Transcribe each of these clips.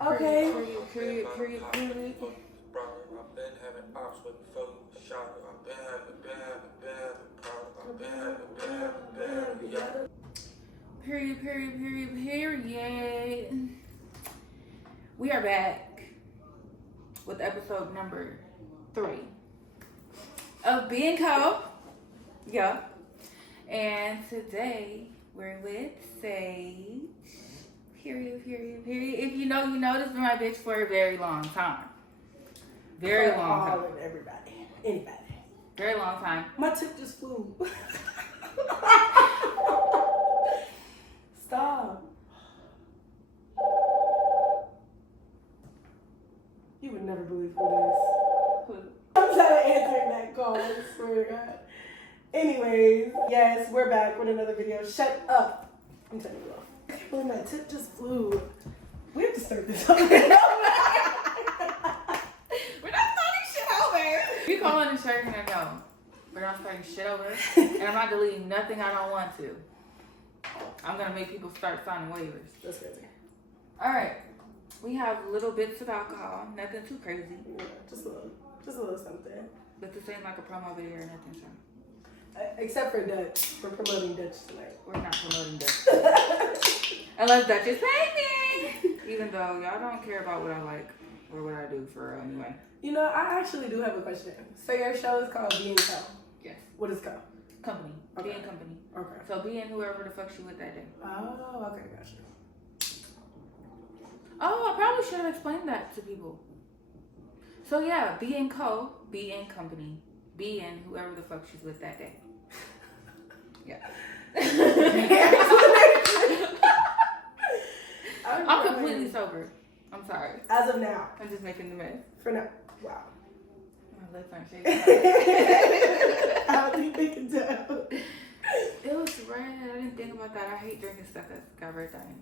Okay. Period. I've been having ops with before you was shot. I've been having problems. Yeah. Period. We are back with episode number 3 of B&Co. Yeah. And today we're with Saige. Period. If you know, you know this has been my bitch for a very long time. Very long time. All of everybody. Anybody. Very long time. My tip just flew. Stop. You would never believe who it is. I'm trying to answer that call, I swear to God. Anyways, yes, we're back with another video. Shut up. I'm turning you off. Oh, my tip just flew. We have to start this over. We're not starting shit over. You calling the shirt and I know. We're not starting shit over. And I'm not deleting nothing I don't want to. I'm going to make people start signing waivers. That's crazy. Alright. We have little bits of alcohol. Nothing too crazy. Yeah, just a little something. But this ain't like a promo video or nothing, so. Except for Dutch. We're promoting Dutch tonight. We're not promoting Dutch. Unless Dutch is paying me. Even though y'all don't care about what I like or what I do for real anyway. You know, I actually do have a question. So your show is called B&Co. Yes. What is it called? Company. Okay. Being company. Okay. So being whoever the fuck she with that day. Oh, okay, gotcha. Oh, I probably should have explained that to people. So yeah, B&Co, being company, being whoever the fuck she's with that day. Yeah. I'm completely sober. I'm sorry. As of now. I'm just making the mess. For now. Wow. My lips aren't shaking. I don't think they can tell. It was red. I didn't think about that. I hate drinking stuff that's got red dye in it.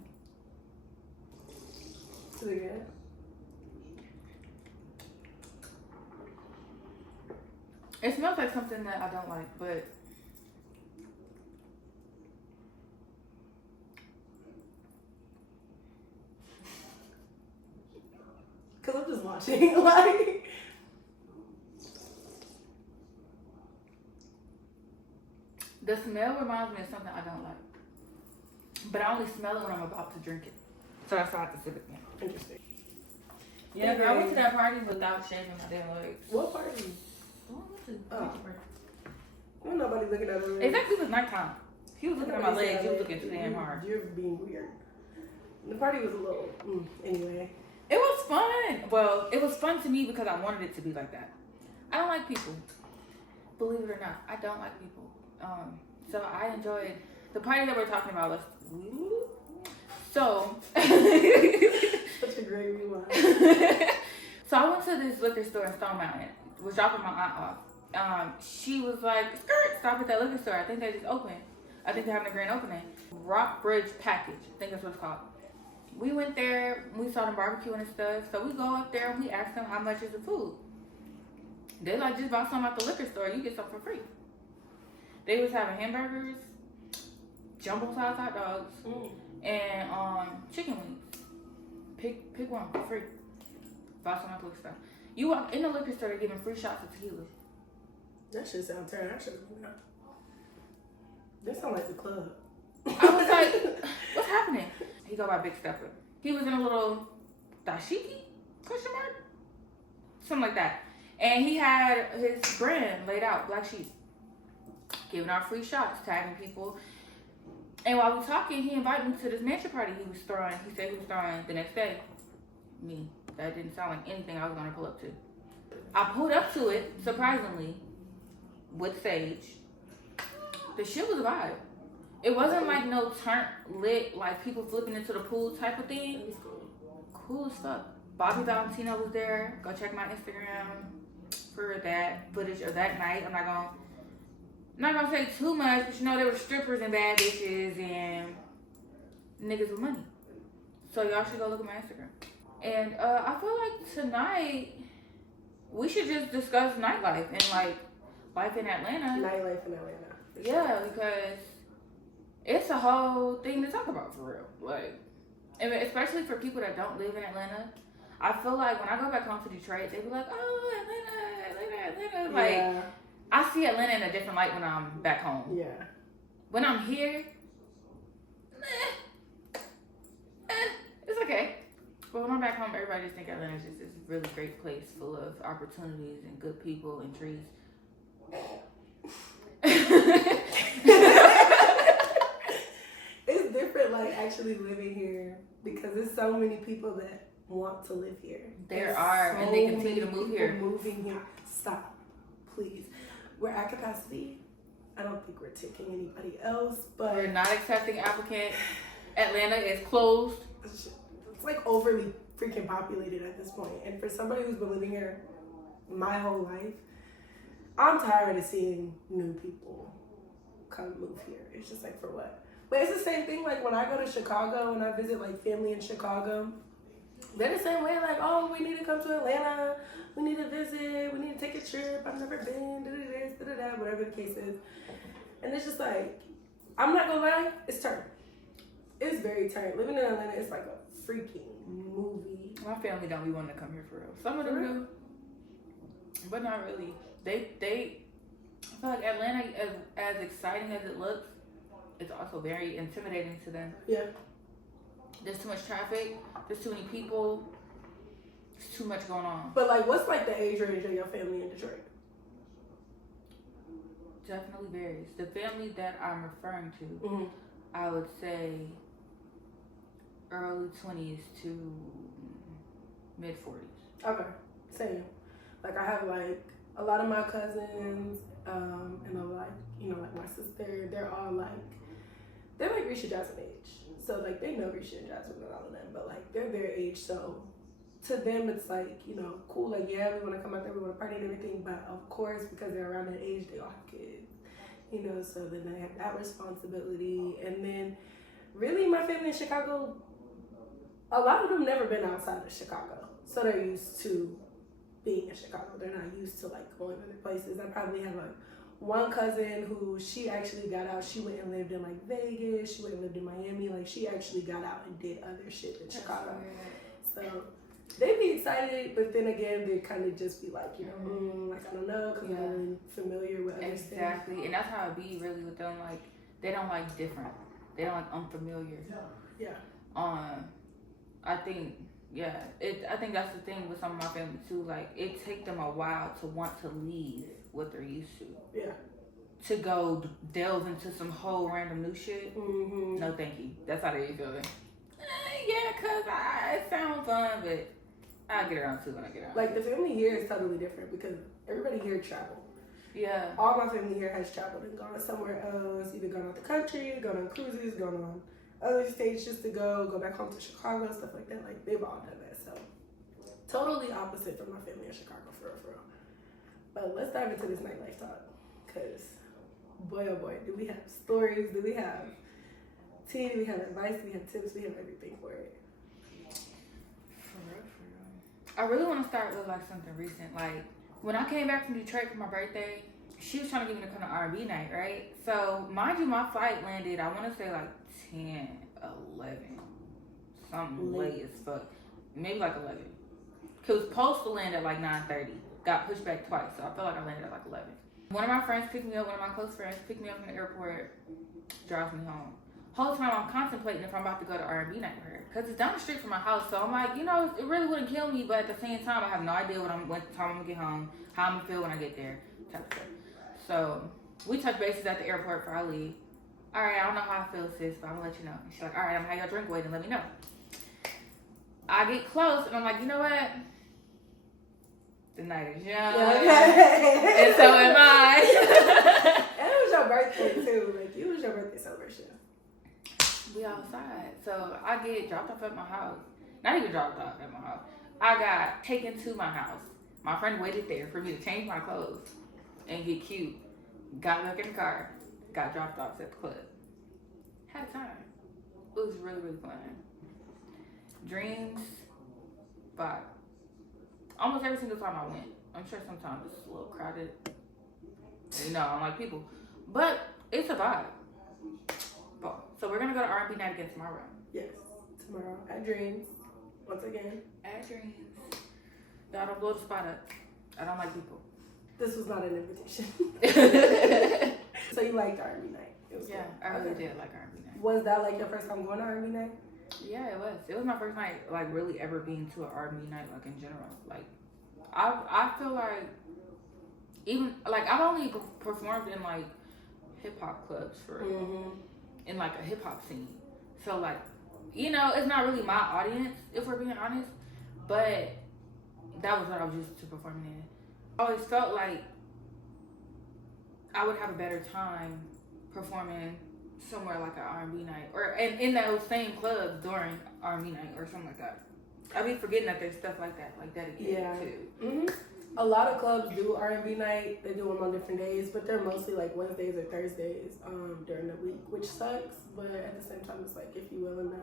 Is it good? It smells like something that I don't like, but Cause I'm just watching, like. the smell reminds me of something I don't like. But I only smell it when I'm about to drink it. So that's why I have to sip it now. Interesting. Yeah, girl, I went to that party without shaving my damn legs. What party? Oh. Well, nobody looking at her. Exactly, it was nighttime. He was looking at my legs. He was looking too damn hard. You're being weird. The party was a little. Anyway. It was fun. Well, it was fun to me because I wanted it to be like that. I don't like people. Believe it or not, I don't like people. So I enjoyed the party that we're talking about. So. Such a great rewind. So I went to this liquor store in Stone Mountain. Was dropping my aunt off. She was like, "Skirt, stop at that liquor store. I think they just opened. I think they're having a grand opening. Rock Bridge Package. I think that's what it's called." We went there. We saw them barbecuing and stuff. So we go up there and we ask them how much is the food. They like, just buy something at the liquor store. You get something for free. They was having hamburgers, jumbo size hot dogs, and chicken wings. Pick one for free. Buy some at the liquor store. You walk in the liquor store, they're giving free shots of tequila. That shit sounds terrible. I should have done that. This sounds like the club. I was like, what's happening? He go by Big Stepper. He was in a little dashiki, question mark? Something like that. And he had his brand laid out, Black Sheep. Giving out free shots, tagging people. And while we talking, he invited me to this mansion party he was throwing. He said he was throwing the next day. Me. That didn't sound like anything I was going to pull up to. I pulled up to it, surprisingly, with Saige. The shit was a vibe. It wasn't like no turnt lit, like people flipping into the pool type of thing. Cool as fuck. Bobby Valentino was there. Go check my Instagram for that footage of that night. I'm not gonna say too much, but you know there were strippers and bad bitches and niggas with money. So y'all should go look at my Instagram. And I feel like tonight we should just discuss nightlife and like life in Atlanta. Nightlife in Atlanta. Yeah, because it's a whole thing to talk about for real. Like, And especially for people that don't live in Atlanta, I feel like when I go back home to Detroit, they be like, oh, Atlanta. Like, Yeah. I see Atlanta in a different light when I'm back home. Yeah. When I'm here, it's okay. But when I'm back home, everybody just think Atlanta is just this really great place full of opportunities and good people and trees. It's different, like, actually living here because there's so many people that want to live here. There are, and they continue to move here. Moving here. Stop, please. We're at capacity. I don't think we're taking anybody else, but We're not accepting applicants. Atlanta is closed. it's like overly freaking populated at this point. And for somebody who's been living here my whole life, I'm tired of seeing new people come move here. It's just like, for what? But it's the same thing, like when I go to Chicago and I visit like family in Chicago, they're the same way, like, oh, we need to come to Atlanta, we need to visit, we need to take a trip, I've never been, this, da-da-da, whatever the case is. And it's just like, I'm not gonna lie, it's turned. It's very turned. Living in Atlanta is like a freaking movie. My family don't be wanting to come here for real. Some of them do, but not really. They I feel like Atlanta, as exciting as it looks, it's also very intimidating to them. Yeah. There's too much traffic. There's too many people. There's too much going on. But like, what's like the age range of your family in Detroit? Definitely varies. The family that I'm referring to, Mm-hmm. I would say early 20s to mid 40s. Okay, same. Like, I have like a lot of my cousins, and like, you know, like my sister, they're like Risha Jasmine age. So like, they know Risha and Jasmine and all of them, but like, they're their age, so to them it's like, you know, cool, like, yeah, we want to come out there, we want to party and everything, but of course, because they're around that age, they all have kids, you know, so then they have that responsibility. And then really my family in Chicago, a lot of them never been outside of Chicago, so they're used to being in Chicago. They're not used to like going other places. I probably have like one cousin who, she actually got out. She went and lived in like Vegas. She went and lived in Miami. Like, she actually got out and did other shit in Chicago. So they be excited, but then again, they kind of just be like, you know, like, I don't know, because they're really familiar with other stuff. Exactly, and that's how it be really with them. Like, they don't like different. They don't like unfamiliar. Yeah. I think, yeah, I think that's the thing with some of my family too. Like, it take them a while to want to leave what they're used to. Yeah. To go delve into some whole random new shit. Mm-hmm. No, thank you. That's how they be feeling. Yeah, cause it sounds fun, but I'll get around to it when I get around. Like, the family here is totally different because everybody here travel. Yeah. All my family here has traveled and gone somewhere else, either gone out the country, gone on cruises, gone on other states just to go back home to Chicago, stuff like that. Like, they've all done that. So, totally opposite from my family in Chicago, for real. But let's dive into this nightlife talk. Because, boy, oh boy, do we have stories, do we have tea, do we have advice, do we have tips, we have everything for it. For real. I really want to start with like something recent. Like, when I came back from Detroit for my birthday, she was trying to get me to come to R&B night, right? So, mind you, my flight landed, I want to say like 10, 11, something late as fuck. Maybe like 11. Cause it was supposed to land at like 9:30. Got pushed back twice, so I feel like I landed at like 11. One of my friends picked me up, one of my close friends picked me up from the airport, drives me home. Whole time I'm contemplating if I'm about to go to R&B night with her. Cause it's down the street from my house, so I'm like, you know, it really wouldn't kill me, but at the same time, I have no idea what time I'm gonna get home, how I'm gonna feel when I get there, type of stuff. So, we touch bases at the airport before I leave. All right, I don't know how I feel, sis, but I'm gonna let you know. And she's like, all right, I'm gonna have your drink wait and let me know. I get close, and I'm like, you know what? The night is young, and so am I. And it was your birthday, too. Like, it was your birthday celebration. We outside, so I get dropped off at my house. Not even dropped off at my house. I got taken to my house. My friend waited there for me to change my clothes and get cute. Got back in the car. Got dropped off at the club. Had time. It was really, really fun. Dreams, but almost every single time I went. I'm sure sometimes it's a little crowded. You know, I'm like people. But it's a vibe. So we're going to go to R&B night again tomorrow. Yes. tomorrow at Dreams. Once again. At Dreams. Y'all don't blow the spot up. I don't like people. This was not an invitation. So you liked R&B night? It was Yeah, cool. I really did like R&B night. Was that like your first time going to R&B night? Yeah, it was. It was my first night, like, really ever being to an R&B night, like, in general. Like, I feel like, even, like, I've only performed in, like, hip-hop clubs for, in, like, a hip-hop scene. So, like, you know, it's not really my audience, if we're being honest, but that was what I was used to performing in. I always felt like I would have a better time performing somewhere like an R&B night, or in those same clubs during R&B night or something like that. I be forgetting that there's stuff like that dedicated too. A lot of clubs do R&B night. They do them on different days, but they're mostly like Wednesdays or Thursdays during the week, which sucks. But at the same time, it's like if you're willing to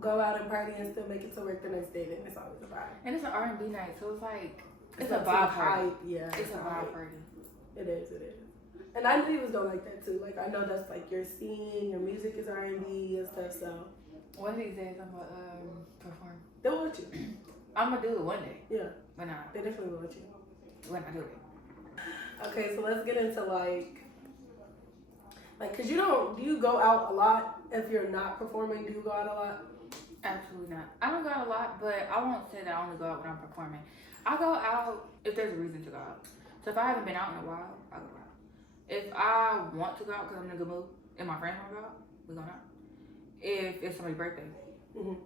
go out and party and still make it to work the next day, then it's always a vibe. And it's an R&B night, so it's like it's It's a vibe party. Yeah, It's a vibe party. It is. And I knew he was gonna like that too. Like I know that's like your scene, your music is R&B and stuff. So one of these days I'm gonna perform. they'll want you. I'm gonna do it one day. Yeah, When they definitely will want you. I do it. Okay, so let's get into like, cause do you go out a lot if you're not performing? Do you go out a lot? Absolutely not. I don't go out a lot, but I won't say that I only go out when I'm performing. I go out if there's a reason to go out. So if I haven't been out in a while, I go out. If I want to go out because I'm in a good mood and my friends want to go out, we going out. If it's somebody's birthday, we going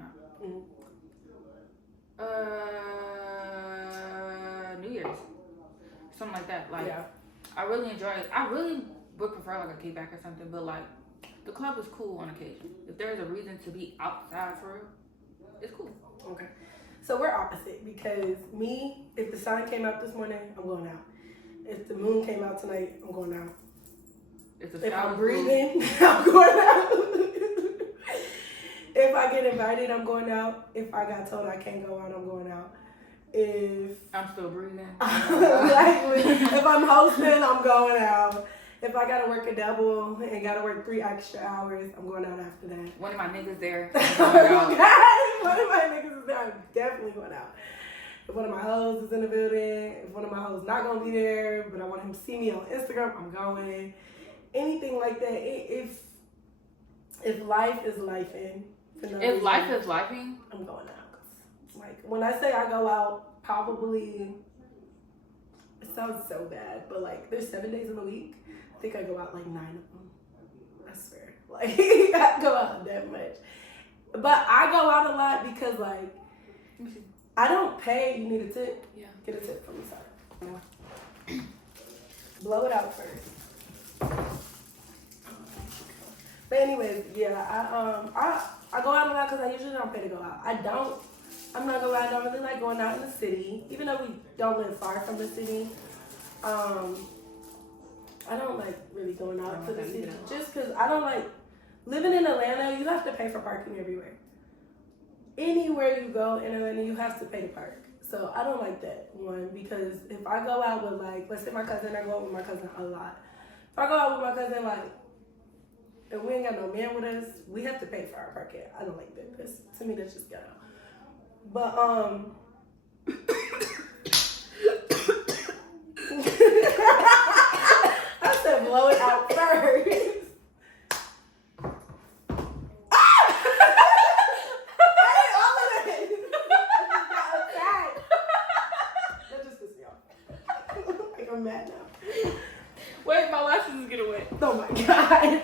out. New Year's, something like that. Like, Yeah. I really enjoy it. I really would prefer like a kickback or something, but like the club is cool on occasion. If there's a reason to be outside for real, it's cool. Okay. So we're opposite because me, if the sun came out this morning, I'm going out. If the moon came out tonight, I'm going out. If I'm breathing, I'm going out. If I get invited, I'm going out. If I got told I can't go out, I'm going out. If I'm still breathing. if I'm hosting, I'm going out. If I gotta work a double and gotta work 3 extra hours, I'm going out after that. One of my niggas there. One of my niggas is there. I'm definitely going out. If one of my hoes is in the building, if one of my hoes not gonna be there, but I want him to see me on Instagram, I'm going. Anything like that. If life is lifing, If life is lifing, I'm going out. Like when I say I go out, probably it sounds so bad, but like there's 7 days in the week. I think I go out like 9 of them. I swear, like I go out that much. But I go out a lot because like I don't pay. You need a tip. Yeah. Get a tip from the side. Yeah. Blow it out first. But anyways, yeah, I go out a lot because I usually don't pay to go out. I'm not gonna lie, I don't really like going out in the city, even though we don't live far from the city. I don't like really going out to the city just because I don't like living in Atlanta. You have to pay for parking everywhere. Anywhere you go in Atlanta, you have to pay to park. So I don't like that one because if I go out with like, let's say my cousin, I go out with my cousin a lot. If I go out with my cousin, like, and we ain't got no man with us, we have to pay for our parking. I don't like that because to me that's just ghetto. But I said blow it out first. I'm mad now. wait, my lashes is getting wet. Oh my god.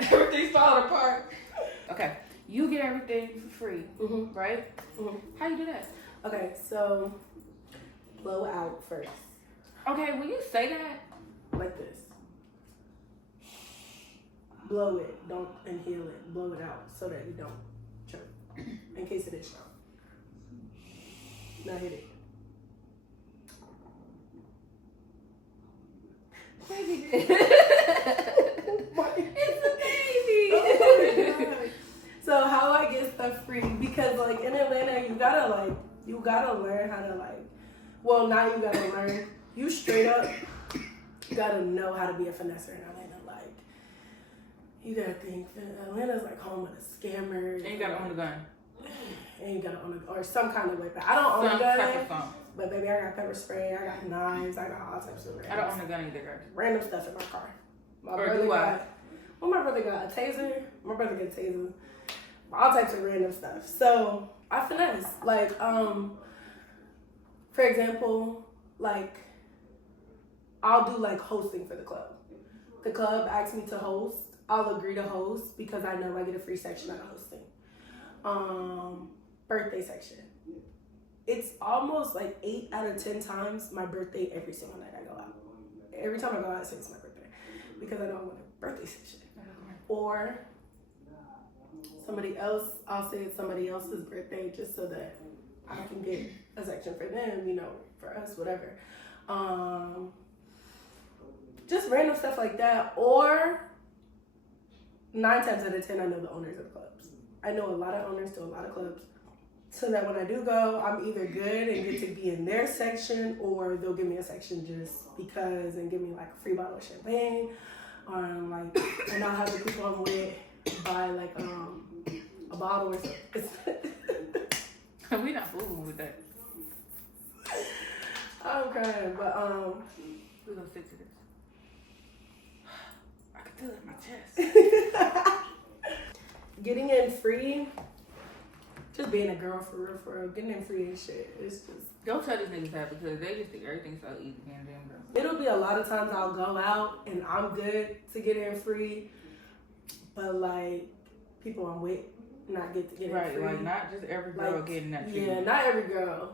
Everything's falling apart. Okay, you get everything for free, right? How you do that? Okay, so blow out first. Okay, when you say that, Like this. Blow it. Don't inhale it. Blow it out so that you don't choke. In case it is strong. Now hit it. It's a baby. Oh so how I get stuff free? Because like in Atlanta, you gotta learn how to like. Well, now you gotta learn. You straight up, you gotta know how to be a finesser in Atlanta. Like, You gotta think, Atlanta's like home of the scammers. And you gotta own a gun. And you gotta own or some kind of weapon. I don't own a gun, but baby, I got pepper spray, I got knives, I got all types of random. I don't own a gun either, guys. Random stuff in my car. My or brother do I? my brother got a taser. My brother got a taser. All types of random stuff. So I finesse. Like, for example, like I'll do like hosting for the club. The club asks me to host. I'll agree to host because I know I get a free section out of hosting. Birthday section. It's almost like 8 out of 10 times my birthday every single night I go out. Every time I go out, I say it's my birthday because I know I want a birthday section. Or somebody else, I'll say it's somebody else's birthday just so that I can get a section for them, you know, for us, whatever. Just random stuff like that. Or 9 times out of 10, I know the owners of the clubs. I know a lot of owners to a lot of clubs. So that when I do go, I'm either good and get to be in their section, or they'll give me a section just because and give me like a free bottle of champagne. And I'll have the people I'm with buy like a bottle or something. We not fooling with that. I'm crying, but We're gonna stick to this. I can feel it in my chest. getting in free, just being a girl for real, getting in free and shit. It's just. Don't tell these niggas that because they just think everything's so easy being a damn girl. It'll be a lot of times I'll go out and I'm good to get in free, but like people I'm with not get to get in free. Right, like not just every girl like, getting that free. Yeah, not every girl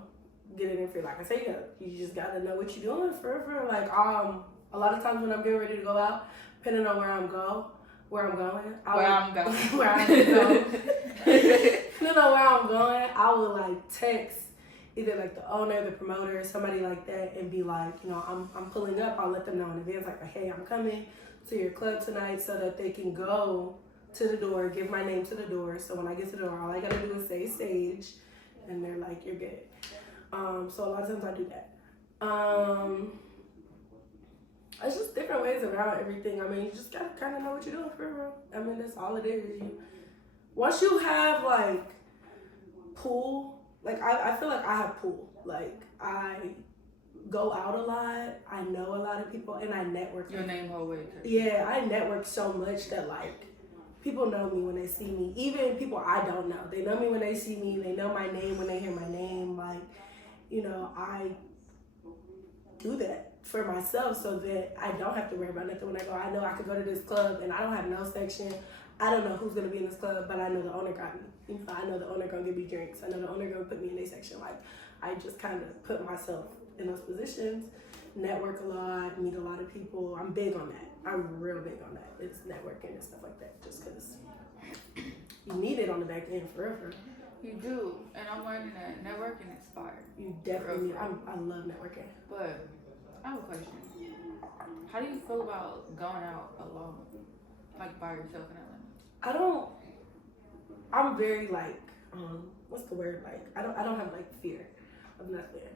getting in free. Like I say, you just gotta know what you're doing for real. Like a lot of times when I'm getting ready to go out, depending on where I'm going, depending on where I'm going, I will like text either like the owner, the promoter, somebody like that, and be like, you know, I'm pulling up. I'll let them know in advance, like, hey, I'm coming to your club tonight, so that they can go to the door, give my name to the door. So when I get to the door, all I gotta do is say Saige, and they're like, you're good. So a lot of times I do that. It's just different ways around everything. I mean, you just gotta kind of know what you're doing for real. I mean, that's all it is. Once you have like pool. Like, I feel like I have pool. Like, I go out a lot. I know a lot of people, and I network. Your name whole way. Yeah, I network so much that, like, people know me when they see me. Even people I don't know. They know me when they see me. They know my name when they hear my name. Like, you know, I do that for myself so that I don't have to worry about nothing when I go. I know I could go to this club, and I don't have no section. I don't know who's going to be in this club, but I know the owner got me. You know, I know the owner going to give me drinks. I know the owner going to put me in their section. Like, I just kind of put myself in those positions, network a lot, meet a lot of people. I'm big on that. I'm real big on that. It's networking and stuff like that, just because you need it on the back end forever. You do, and I'm learning that networking is fire. You definitely need. I love networking. But I have a question. How do you feel about going out alone, like by yourself in Atlanta? I'm very like, what's the word? Like, I don't have like fear of nothing.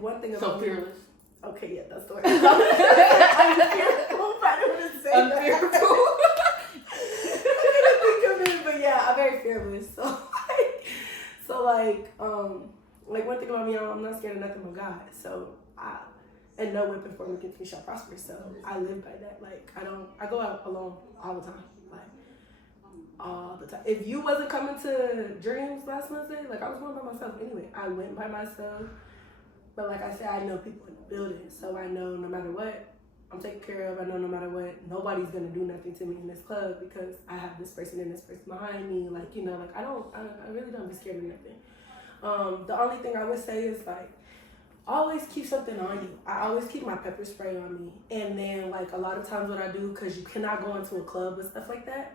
One thing about so fearless. Okay, yeah, that's the word. I'm fearful. I don't want to say that. Unfearful. I didn't think of it, but yeah, I'm very fearless. So one thing about me, I'm not scared of nothing but God. So and no weapon formed against me shall prosper. So I live by that. Like, I go out alone all the time. Like, all the time. If you wasn't coming to Dreams last Wednesday, like, I was going by myself anyway. I went by myself. But like I said, I know people in the building. So I know no matter what, I'm taken care of. I know no matter what, nobody's going to do nothing to me in this club because I have this person and this person behind me. Like, you know, like, I really don't be scared of nothing. The only thing I would say is, like, always keep something on you. I always keep my pepper spray on me. And then, like, a lot of times what I do, because you cannot go into a club and stuff like that,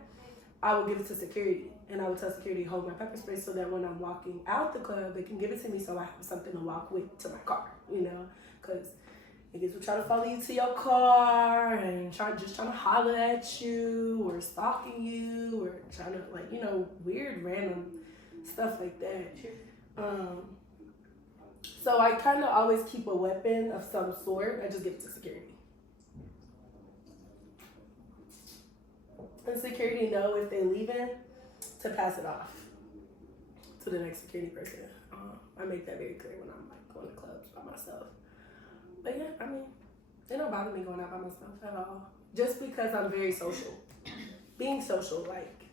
I will give it to security. And I will tell security to hold my pepper spray so that when I'm walking out the club, they can give it to me so I have something to walk with to my car, you know? Because niggas will try to follow you to your car and just trying to holler at you or stalking you or trying to, like, you know, weird, random stuff like that. So I kind of always keep a weapon of some sort. I just give it to security. and security know if they leaving to pass it off to the next security person. I make that very clear when I'm like going to clubs by myself. But yeah, I mean, it don't bother me going out by myself at all. Just because I'm very social. Being social, like,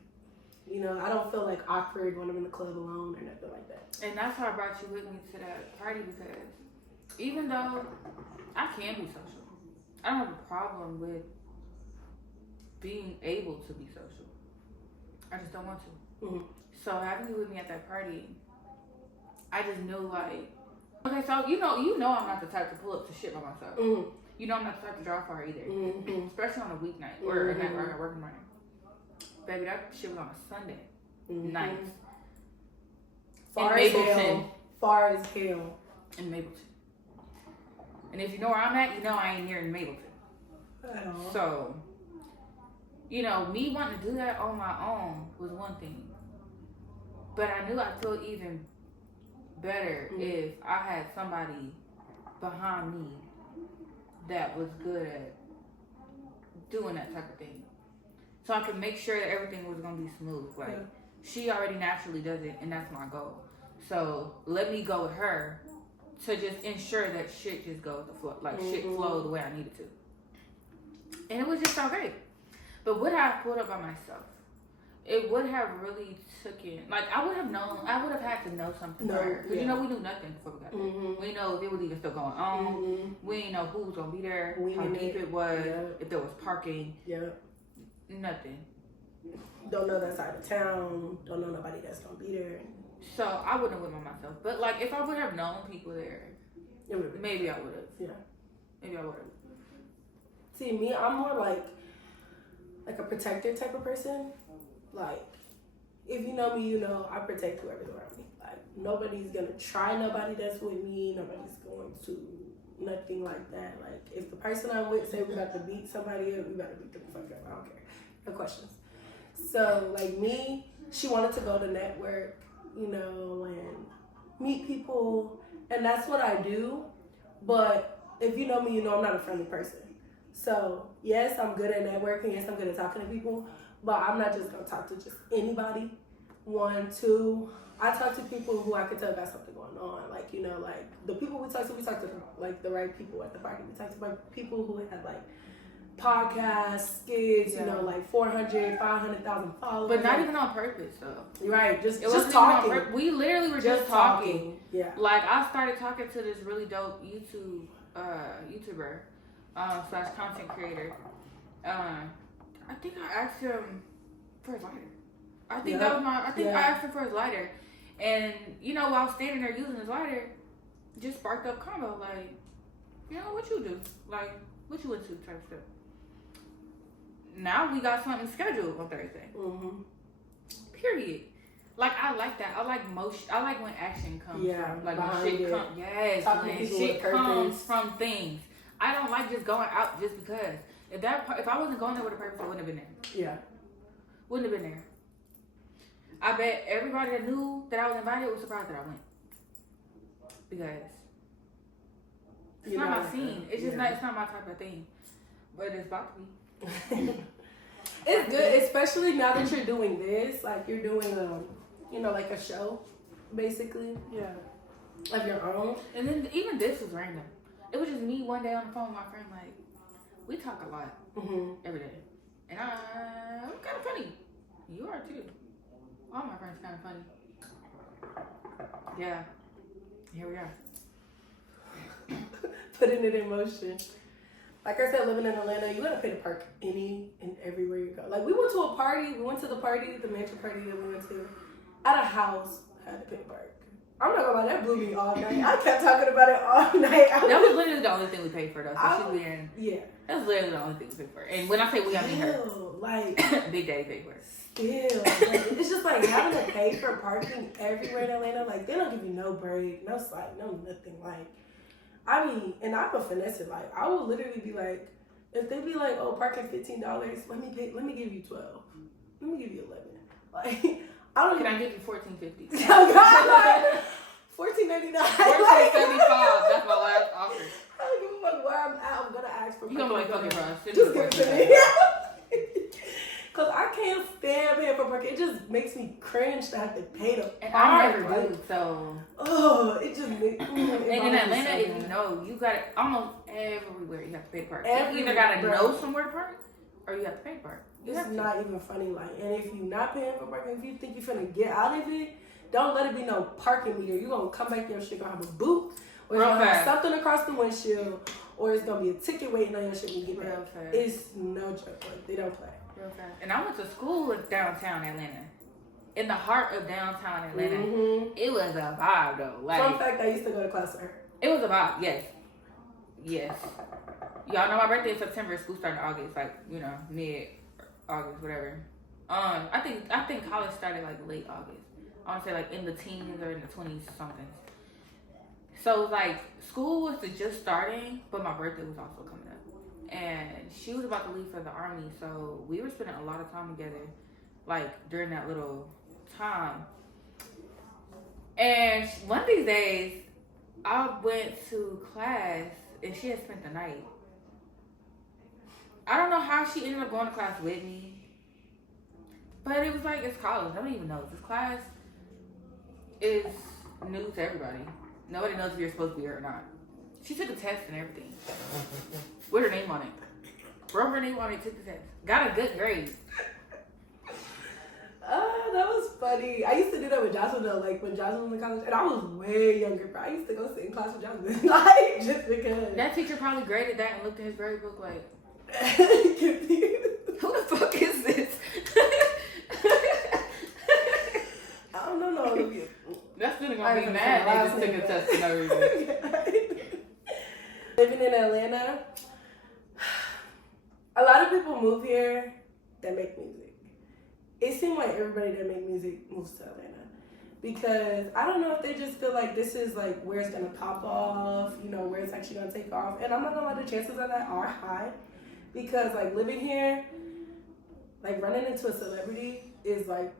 you know, I don't feel like awkward when I'm in the club alone or nothing like that. And that's why I brought you with me to that party, because even though I can be social, I don't have a problem with being able to be social. I just don't want to. Mm-hmm. So having you with me at that party, I just knew like, okay, so you know I'm not the type to pull up to shit by myself. Mm-hmm. You know I'm not the type to drive far either, Mm-hmm. especially on a weeknight or a night where I got work in the morning. Baby, that shit was on a Sunday night. Far as hell. In Mapleton. And if you know where I'm at, you know I ain't near in Mapleton. So, you know, me wanting to do that on my own was one thing. But I knew I'd feel even better if I had somebody behind me that was good at doing that type of thing. So I could make sure that everything was going to be smooth. Like, she already naturally does it, and that's my goal. So let me go with her to just ensure that shit just goes the flow, like shit flow the way I need it to. And it was just so great. But would I have pulled up by myself? It would have really taken, like, I would have had to know something prior. Because, you know, we knew nothing before we got there. We didn't know if it was even still going on. We didn't know who was going to be there, how deep it was, if there was parking. Nothing. Don't know that side of town. Don't know nobody that's going to be there. So I wouldn't have went by myself. But, like, if I would have known people there, maybe I would have. Yeah. Maybe I would have. See, me, I'm more like a protector type of person. Like, if you know me, you know I protect whoever's around me. Like, nobody's gonna try nobody that's with me. Nobody's going to nothing like that. Like, if the person I'm with say we got to beat somebody up, we gotta beat them the fuck up. I don't care. No questions. So, like me, she wanted to go to network, you know, and meet people, and that's what I do. But if you know me, you know I'm not a friendly person. So, yes, I'm good at networking. Yes, I'm good at talking to people. But I'm not just going to talk to just anybody. 1, 2, I talk to people who I can tell got something going on. Like, you know, like, the people we talk to, like, the right people at the party. We talk to people who have, like, podcasts, skits, you know, like 400, 500,000 followers. But not even on purpose, though. Right, just talking. We literally were just talking. Yeah. Like, I started talking to this really dope YouTuber, slash content creator. I think I asked him for his lighter. I think I asked him for his lighter. And, you know, while standing there using his lighter, just sparked up combo. Like, you know, what you do? Like, what you into type stuff. Now we got something scheduled on Thursday. Period. Like, I like that. I like motion. I like when action comes from. Like, when shit comes. Yes, when shit comes from things. I don't like just going out just because. If I wasn't going there with a purpose, I wouldn't have been there. Yeah. Wouldn't have been there. I bet everybody that knew that I was invited was surprised that I went. Because it's not my scene. It's just it's not my type of thing. But it's about to be. It's good, especially now that you're doing this. Like, you're doing you know, like a show, basically. Yeah. Of your own. And then even this was random. It was just me one day on the phone with my friend, like, we talk a lot every day. And I'm kind of funny. You are too. All my friends kind of funny. Yeah. Here we are. Putting it in motion. Like I said, living in Atlanta, you gotta pay to park any and everywhere you go. Like, we went to a party. We went to the party, the mansion party that we went to. At a house, I had to pay to park. I'm not gonna lie, that blew me all night. I kept talking about it all night. That was literally the only thing we paid for, though. So she wearing. Yeah. That was literally the only thing we paid for. And when I say we, I mean her. Like, Big Daddy paid for it. Still, like, it's just like having to pay for parking everywhere in Atlanta. Like, they don't give you no break, no slide, no nothing. Like, I mean, and I'm a finesse it. Like, I will literally be like, if they be like, oh, parking $15, let me give you 12. Let me give you 11. Like, I don't. Can I give you $14.50? Oh God, $14.99. $14.75. That's my last offer. I don't give a fuck where I'm at. I'm gonna ask for. You gonna be like, fucking for us? Just give it to me. Cause I can't stand paying for parking. It just makes me cringe to have to pay the And park. I never do, so. Oh, it just makes. And in Atlanta, if you know, you got it almost everywhere. You have to pay to park. You either gotta know somewhere to park, or you have to pay to park. It's not even funny, like, and if you're not paying for parking, if you think you're finna get out of it, don't let it be no parking meter. You're gonna come back, your shit gonna have a boot, or it's gonna have something across the windshield, or it's gonna be a ticket waiting on your shit when you get back. It's no joke, like, they don't play. Real fast. And I went to school in downtown Atlanta. In the heart of downtown Atlanta. It was a vibe, though. Like, fun fact, I used to go to class with her. It was a vibe, yes. Yes. Y'all know my birthday is September. School started in August, like, you know, mid-August, whatever. I think college started, like, late August. I want to say, like, in the teens or in the 20s or something. So, like, school was just starting, but my birthday was also coming up. And she was about to leave for the army, so we were spending a lot of time together, like, during that little time. And one of these days, I went to class, and she had spent the night. I don't know how she ended up going to class with me, but it was like, it's college. I don't even know. This class is new to everybody. Nobody knows if you're supposed to be here or not. She took a test and everything. With her name on it. Wrote her name on it, took the test. Got a good grade. That was funny. I used to do that with Jocelyn though, like when Jocelyn was in college, and I was way younger, but I used to go sit in class with Jocelyn, like just because. That teacher probably graded that and looked at his grade book like, confused. who the fuck is this? I don't know, no. That student gonna be mad they just took a test for no reason. Living in Atlanta, a lot of people move here that make music. It seems like everybody that make music moves to Atlanta because I don't know if they just feel like this is like where it's gonna pop off, you know, where it's actually gonna take off. And I'm not gonna lie, the chances of that are high because like living here, like running into a celebrity is like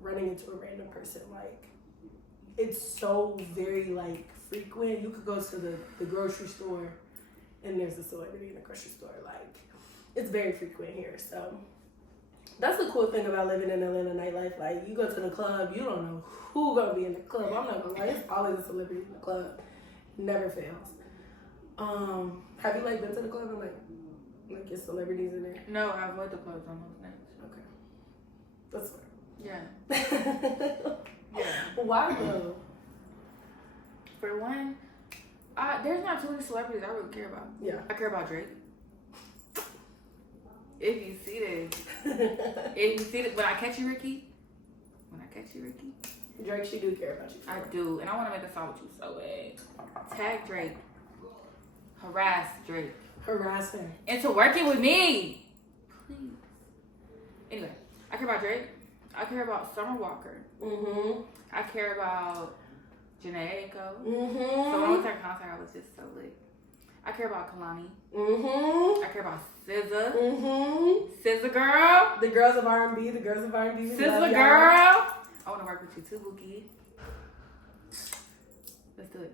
running into a random person. Like it's so very like frequent. You could go to the grocery store and there's a celebrity in the grocery store. Like it's very frequent here. So that's the cool thing about living in Atlanta nightlife. Like, you go to the club, you don't know who gonna be in the club. I'm not gonna lie, it's always a celebrity in the club. Never fails. Have you, like, been to the club and, like get celebrities in there? No, I avoid the clubs on those nights. Okay. That's fair. Yeah. Yeah. Why, though? For one, there's not too many celebrities I really care about. Yeah. I care about Drake. If you see this, when I catch you, Ricky. Drake, she do care about you. I do, and I want to make a song with you so bad. Tag Drake. Harass Drake. Harass her. Into working with me. Please. Anyway, I care about Drake. I care about Summer Walker. I care about Janae Aiko. So when I went to her concert, I was just so lit. I care about Kalani. I care about SZA. SZA girl. The girls of R&B. SZA girl. I want to work with you too, Bookie. Let's do it.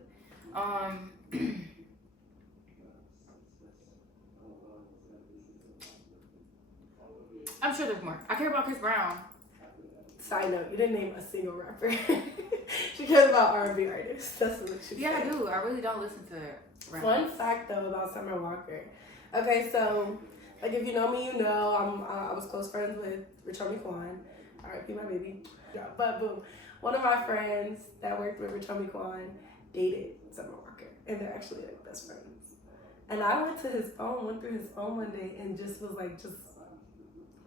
I'm sure there's more. I care about Chris Brown. Side note, you didn't name a single rapper. She cares about R&B artists. That's what she said. I do. I really don't listen to rap. Fun fact though about Summer Walker. Okay, so like if you know me, you know I was close friends with Richard Kwan. R.I.P. my baby. Yeah, but boom, one of my friends that worked with Richard Kwan dated Summer Walker, and they're actually like best friends. And I went through his phone one day, and just was like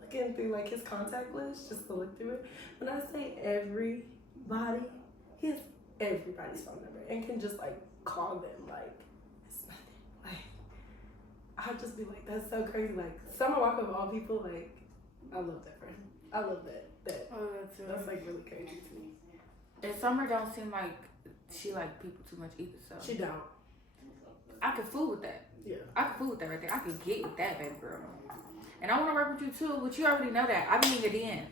looking through like his contact list just to look through it. When I say everybody, he has everybody's phone number and can just like call them like. I'll just be like, that's so crazy. Like, Summer Walker of all people, like, I love that for him. I love that. That's like really crazy to me. And Summer don't seem like she like people too much either, so. She don't. I could fool with that. Yeah. I could fool with that right there. I could get with that, baby girl. And I want to work with you too, but you already know that. I be in your DMs.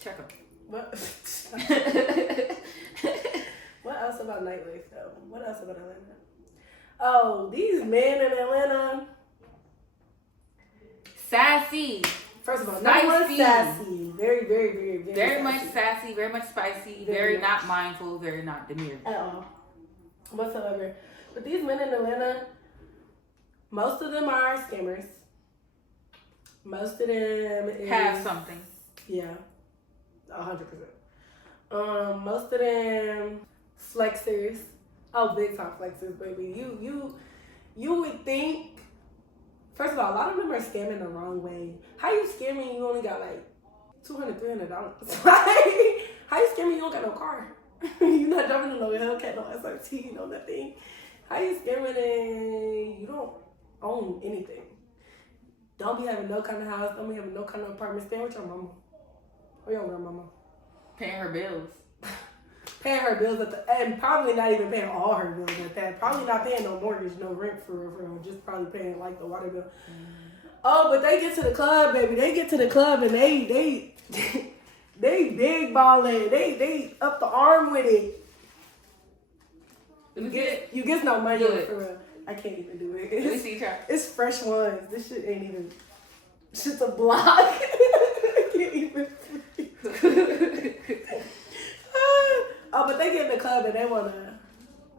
Check them. What? What else about Nightlife, though? What else about Atlanta? Oh, these men in Atlanta. Sassy. First of all, number one, Spicy. sassy. Very, very, very, very Very sassy. much sassy, very much spicy, very not mindful, very not demure. At all. Whatsoever. But these men in Atlanta, most of them are scammers. Most of them Have something. Yeah. 100%. Most of them flexers. Oh, big time flexers, baby. You would think. First of all, a lot of them are scamming the wrong way. How you scamming? You only got like $200, $300. Like, how you scamming? You don't got no car. You're not driving in no Hellcat, no SRT, no nothing. How you scamming and you don't own anything? Don't be having no kind of house. Don't be having no kind of apartment. Stay with your mama or your grandmama. Paying her bills. Paying her bills and probably not even paying all her bills at that. Probably not paying no mortgage, no rent for real. Just probably paying like the water bill. Mm-hmm. Oh, but they get to the club, baby. They get to the club and they big balling. They up the arm with it. You get no money for real. I can't even do it. Let me see, try. It's fresh ones. This shit ain't even. Shit's a block. I can't even. Oh, but they get in the club and they wanna.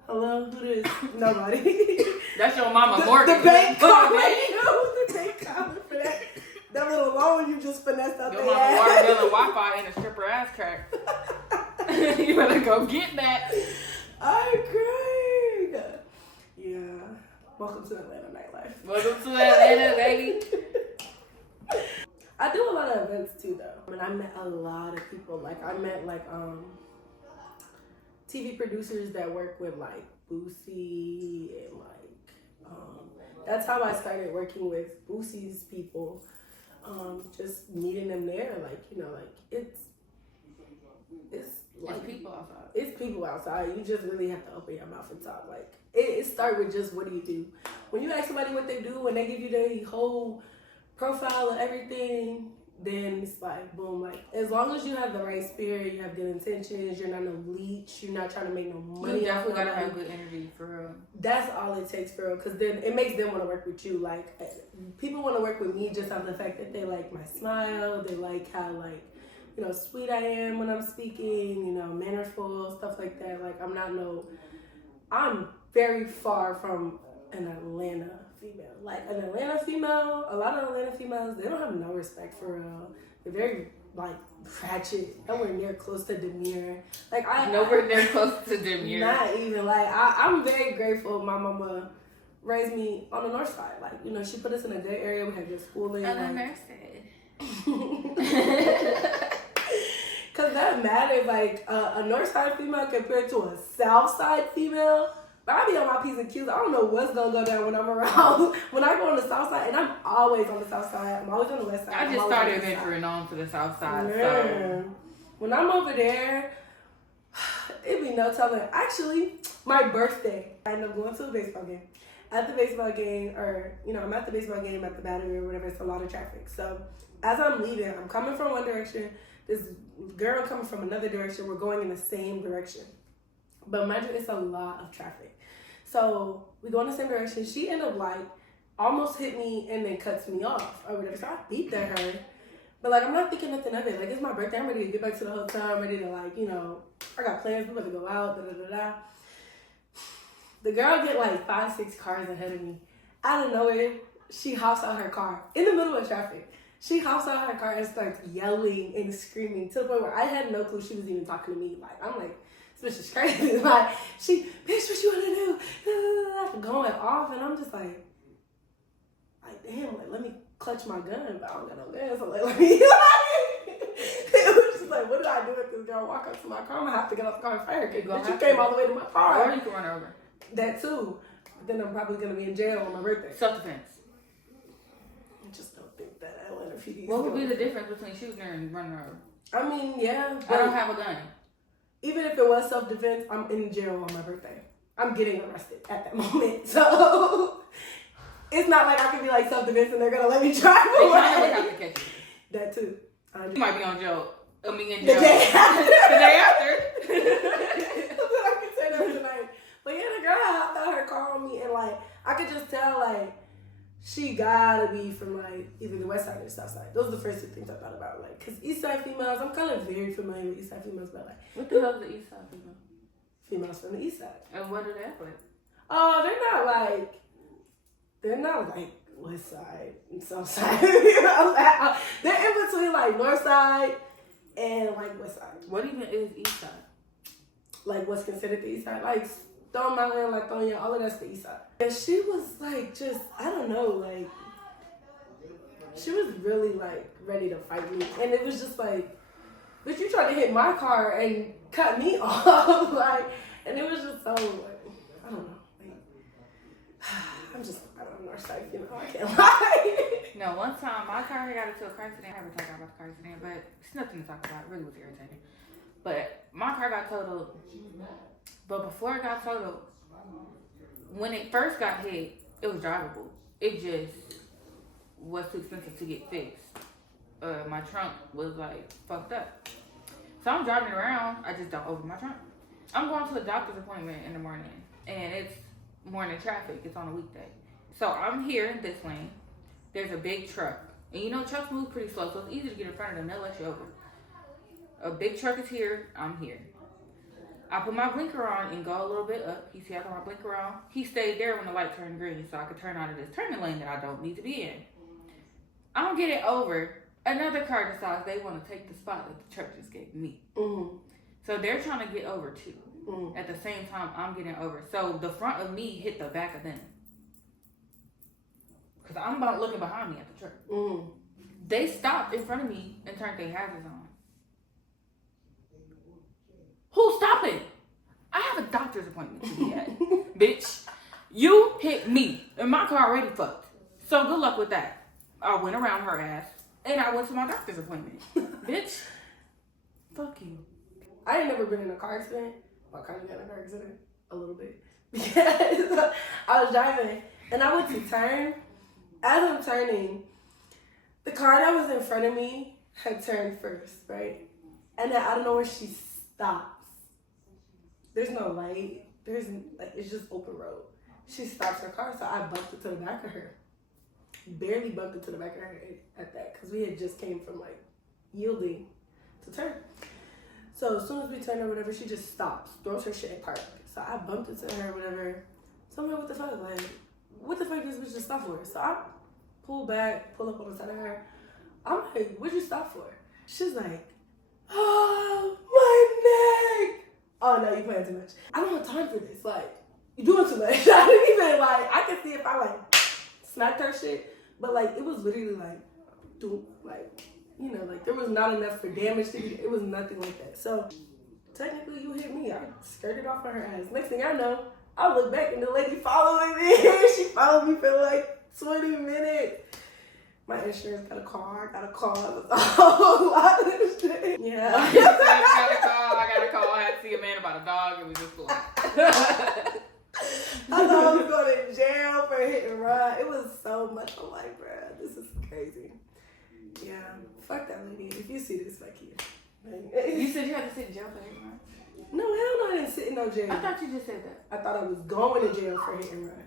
Hello, who this? Nobody. That's your mama mortgage. The bank calling you. The bank calling for that. That little loan you just finessed up your there. mama water bill and Wi-Fi and a stripper ass crack. You better go get that. I'm crying. Yeah. Welcome to Atlanta Nightlife. Welcome to Atlanta, baby. I do a lot of events too, though. I mean, I met a lot of people. Like, I met like TV producers that work with like Boosie and like that's how I started working with Boosie's people. Just meeting them there, like, you know, like it's like it's people outside. It's people outside. You just really have to open your mouth and talk. Like it starts with just what do you do? When you ask somebody what they do, when they give you their whole profile of everything, then it's like boom. Like as long as you have the right spirit, you have good intentions, you're not no leech, you're not trying to make no money. You definitely gotta have good energy for real. That's all it takes for real, because then it makes them want to work with you. Like people want to work with me just on the fact that they like my smile, they like how like, you know, sweet I am when I'm speaking, you know, mannerful, stuff like that. Like I'm very far from an Atlanta female. Like an Atlanta female, a lot of Atlanta females, they don't have no respect for real. They're very like ratchet, nowhere near close to demure. Like nowhere near close to demure. Not even like I'm very grateful my mama raised me on the north side. Like, you know, she put us in a good area, we had good schooling. On the like, north side. Cause that matters, like a north side female compared to a south side female. But I be on my P's and Q's. I don't know what's gonna go down when I'm around. When I go on the south side, and I'm always on the south side. I'm always on the west side. I just started venturing on to the south side. Man. So When I'm over there, it be no telling. Actually, my birthday, I end up going to a baseball game. At the baseball game, or, you know, I'm at the baseball game at the Battery or whatever, it's a lot of traffic. So as I'm leaving, I'm coming from one direction, this girl coming from another direction, we're going in the same direction. But mind you, it's a lot of traffic. So we go in the same direction. She ended up like almost hit me and then cuts me off or whatever. So I beeped at her. But like, I'm not thinking nothing of it. Like, it's my birthday. I'm ready to get back to the hotel. I'm ready to, like, you know, I got plans. We're about to go out. Da, da, da, da. The girl get like 5-6 cars ahead of me. Out of nowhere, she hops out her car in the middle of traffic. She hops out her car and starts yelling and screaming to the point where I had no clue she was even talking to me. Like, I'm like, this bitch is crazy. Like, bitch, what you want to do? Going off, and I'm just like, damn, like, let me clutch my gun, but I don't got no gun, so like, let me, it was just like, what do I do if this girl walk up to my car? I'm gonna have to get off the car and fire her, because you came all the way to my car. Or you can run over. That too. But then I'm probably gonna be in jail on my birthday. Self-defense. I just don't think that Atlanta PD. What would be the difference between shooting her and running her over? I mean, yeah. I don't have a gun. Even if it was self-defense, I'm in jail on my birthday. I'm getting arrested at that moment. So it's not like I can be like self-defense and they're gonna let me drive away. They have to catch you. That too. You might be on jail. In The jail. day after. The day after. I can say that tonight. But yeah, the girl hopped out her car on me and like I could just tell like she gotta be from like either the west side or the south side. Those are the first two things I thought about. Like, cause east side females, I'm kind of very familiar with east side females, but like, What the hell is the east side female? Females from the east side. And what do they act like? Oh, they're not like west side and south side. You know, like, they're in between like north side and like west side. What even is east side? Like what's considered the east side? Like Stone Mountain, Lithonia, all of that's the east side. And she was like just, I don't know, like she was really like ready to fight me. And it was just like, bitch, you tried to hit my car and cut me off. Like, and it was just so like, I don't know. I don't know, you know, I can't lie. No, one time my car got into a car accident. I haven't talked about the car accident, but it's nothing to talk about. It really was irritating. But my car got totaled. But before it got totaled, when it first got hit, it was drivable. It just was too expensive to get fixed. My trunk was like fucked up. So I'm driving around. I just don't open my trunk. I'm going to a doctor's appointment in the morning, and it's morning traffic. It's on a weekday. So I'm here in this lane. There's a big truck. And you know, trucks move pretty slow, so it's easy to get in front of them. They'll let you over. A big truck is here. I'm here. I put my blinker on and go a little bit up. You see I got my blinker on? He stayed there when the light turned green so I could turn out of this turning lane that I don't need to be in. I don't get it over. Another car decides they want to take the spot that the truck just gave me. Mm-hmm. So they're trying to get over too. Mm-hmm. At the same time, I'm getting over. So the front of me hit the back of them. Because I'm about looking behind me at the truck. Mm-hmm. They stopped in front of me and turned their hazards on. Who's stopping? I have a doctor's appointment to be at. Bitch, you hit me and my car already fucked. So good luck with that. I went around her ass and I went to my doctor's appointment. Bitch, fuck you. I ain't never been in a car accident. Well, I kind of got in a car accident a little bit. Because I was driving and I went to turn. As I'm turning, the car that was in front of me had turned first, right? And then I don't know where she stops. There's no light. It's just open road. She stops her car, so I bumped into the back of her. Barely bumped into the back of her at that, because we had just came from like yielding to turn. So as soon as we turn or whatever, she just stops, throws her shit in park. So I bumped into her or whatever. So I'm like, what the fuck? Like, what the fuck does this bitch just stop for? So I pull back, pull up on the side of her. I'm like, what'd you stop for? She's like, oh, my neck. Oh no, you playing too much. I don't have time for this. Like, you're doing too much. I didn't even like, I can see if I like smacked her shit, but like it was literally like, you know, like there was not enough for damage to be, it was nothing like that. So technically you hit me. I skirted off on her ass. Next thing I know, I look back and the lady following me. She followed me for like 20 minutes. My insurance got a call. I got a call. It was a whole lot of shit. Yeah. I got a call. I had to see a man about a dog. It was just cool. I thought I was going to jail for hit and run. It was so much. I'm like, bruh, this is crazy. Yeah. Fuck that lady. If you see this, fuck you. You said you had to sit in jail for hit and run? No, hell no, I didn't sit in no jail. I thought you just said that. I thought I was going to jail for hit and run.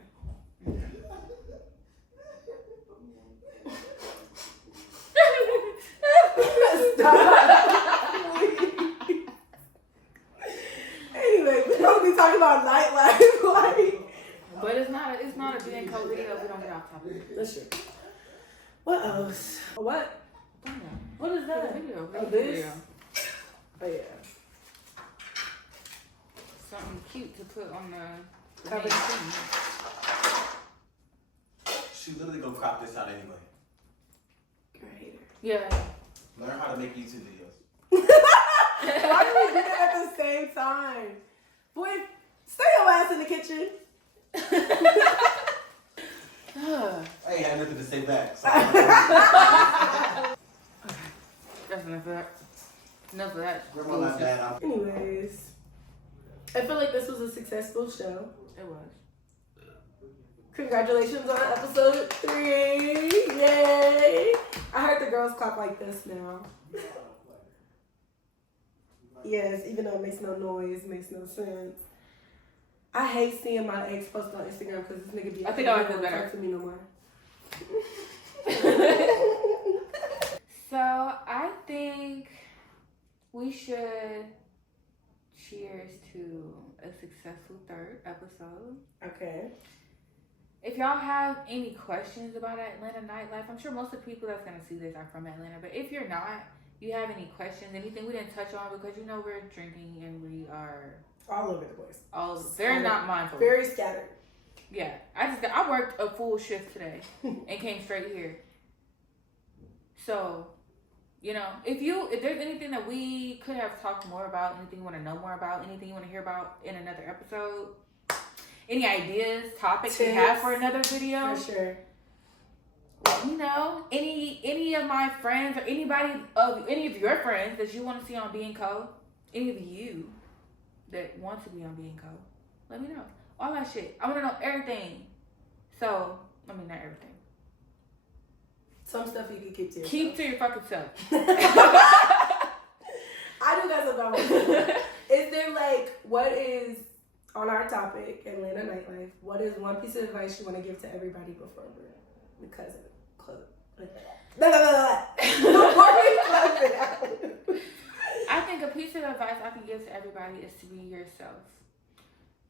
Anyway, we don't be talking about nightlife, like. But it's not a B&Co video. We don't get off topic. That's true. What else? What? What is that video? Oh, this? Oh yeah. Something cute to put on the cover. She literally gonna crop this out anyway. You're a hater. Yeah. Learn how to make YouTube videos. Why do we do that at the same time? Boy, stay your ass in the kitchen. I ain't had nothing to say back. So That's enough of that. Enough of that. Grandma like that. Anyways, I feel like this was a successful show. It was. Congratulations on episode 3. Yay! I heard the girls clap like this now. Yes, even though it makes no noise, makes no sense. I hate seeing my ex post on Instagram because this nigga be I think I like this don't better. talk to me no more. So I think we should cheers to a successful third episode. Okay. If y'all have any questions about Atlanta nightlife, I'm sure most of the people that's gonna see this are from Atlanta. But if you're not, you have any questions, anything we didn't touch on, because you know we're drinking and we are All over the place. very not mindful. Very scattered. Yeah, I worked a full shift today and came straight here. So, you know, if there's anything that we could have talked more about, anything you want to know more about, anything you want to hear about in another episode, any ideas, topics you have for another video, For sure. let me know. Any of my friends or any of your friends that you want to see on B&Co, any of you that want to be on B&Co, let me know. All that shit. I want to know everything. So, I mean, not everything. Some stuff you can keep to yourself. Keep to your fucking self. I do got something I want to say. Is there like, what is, on our topic, Atlanta nightlife, what is one piece of advice you want to give to everybody before we close it out? I think a piece of advice I can give to everybody is to be yourself.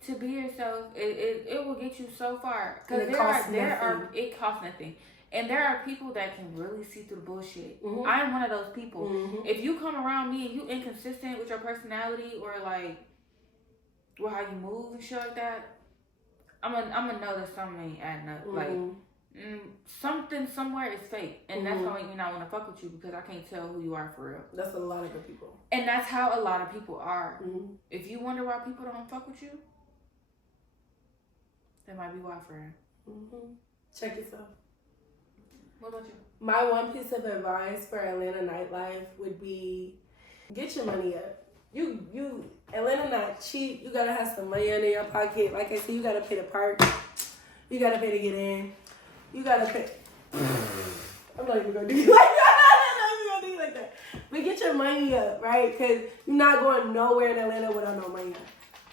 To be yourself, it will get you so far. Because it costs nothing. And there are people that can really see through the bullshit. Mm-hmm. I am one of those people. Mm-hmm. If you come around me and you inconsistent with your personality or like, well, how you move and shit like that, I'm gonna know that something ain't adding up. Mm-hmm. Like, something somewhere is fake. And that's gonna make me not want to fuck with you because I can't tell who you are for real. That's a lot of good people. And that's how a lot of people are. Mm-hmm. If you wonder why people don't fuck with you, that might be why, friend. Mm-hmm. Check yourself. What about you? My one piece of advice for Atlanta nightlife would be get your money up. You Atlanta not cheap. You gotta have some money in your pocket. Like I said, you gotta pay to park. You gotta pay to get in. You gotta pay. I'm not even gonna do you like that. I'm not even gonna do you like that. But get your money up, right? Because you're not going nowhere in Atlanta without no money.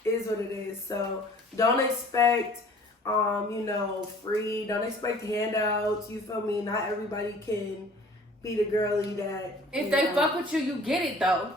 It is what it is. So don't expect free. Don't expect handouts. You feel me? Not everybody can be the girly that. If they fuck with you, you get it though.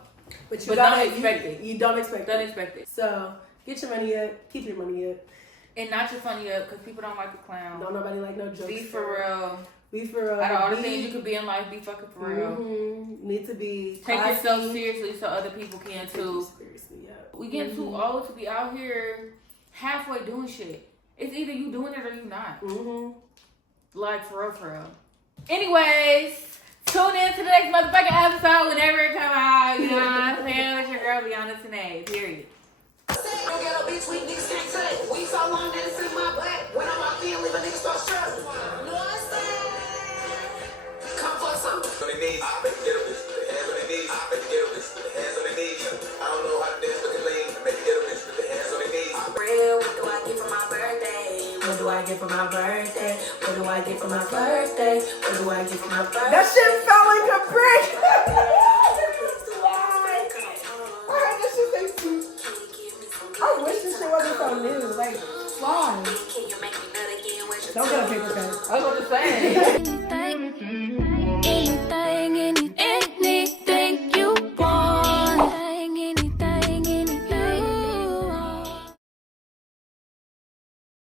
But don't expect it. You don't expect it. Don't expect it. So get your money up. Keep your money up. And not your funny up because people don't like a clown. Don't nobody like no jokes. Be for real. Be for real. Out of all the things you could be in life, be fucking for real. Mm-hmm. Need to be take classy. yourself seriously so other people can too. Seriously, yeah. We get too old to be out here halfway doing shit. It's either you doing it or you not. Mm-hmm. Like, for real. Anyways, tune in to the next motherfucking episode whenever it come out. You know what I'm saying? With your girl, Beania today. Period. Don't get up between niggas can't cut. We so long that it's in my butt. When I'm out there, leave a nigga start struggling. You know what I'm saying? Come for something. On their knees, I make it get a bitch with the hands on their knees. I make it get a bitch with the hands on their knees. I don't know how to dance, but can lean. I make it get a bitch with the hands on their knees. Real, what do I get for my birthday? What do I get for my birthday? What do I get for my birthday? What do I get for my birthday? That shit felt like a brick. I wish this shit wasn't so new. Like, why? Can you make me nut again? Don't get a paper cut. I was about to say.